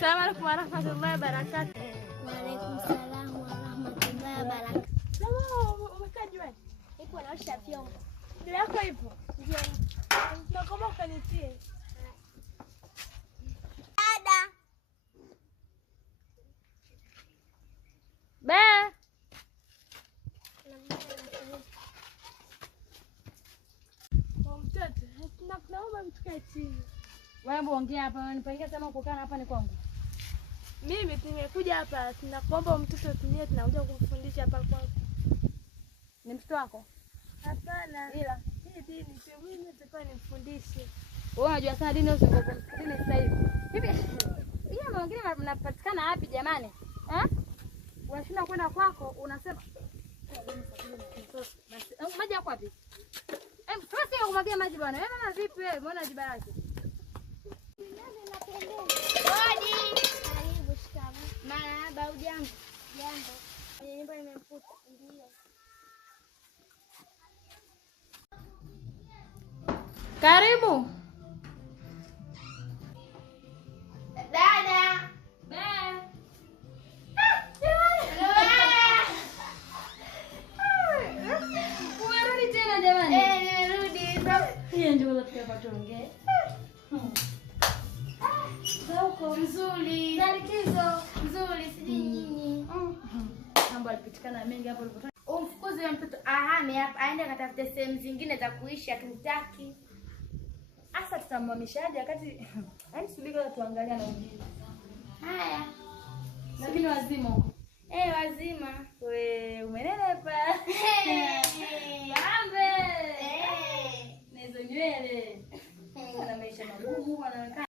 Asalamu alaykum wa rahmatullahi wa barakatuh. Wa alaykum salaam wa rahmatullahi wa barakatuh. Mama, umekaa juani? Ipo naosha vyombo. Ndio yako ipo? Ndio. Naomba ukanitie. Dada. Ba. Mtoto, naomba mtukae chini. Wewe ongea hapa, unanipangia sema kukaa hapa ni kwangu. Mimi nimekuja hapa, tunakuomba mtoto tunie, tunakuja kumfundisha hapa kwako. Ni mtoto wako? Hapana. Ila hii dini sio mimi nitakuwa nimfundishe. wewe unajua sana dini usingoko dini sasa hivi. Hivi hiyo mwingine mnapatikana wapi jamani? Unashinda kwenda kwako unasema maji yako wapi? Sasa kumwagia maji bwana. Wewe mama vipi wewe? Umeona jiba lake? Hodi. Karibu shikamoo. Marahaba, hujambo? Jambo. Nyumba imemkuta. Ndio. Karibu. Dada. Umerudi tena jamani? Nimerudi. Hiyo ndio tutakapo tuongee. Sauko nzuri. Za likizo nzuri siji nyinyi. Mambo alipitikana mengi hapo ulipotoka. Umfukuze yule mtoto ahame hapa aende akatafute sehemu zingine za kuishi, hatumtaki. Asa tutamhamishaje wakati yaani subiri tuangalia na ujio. Haya. Lakini wazima huko. Wazima. Wewe umenenepa. Mambe. Nizo nywele. Kuna maisha magumu wanaonekana.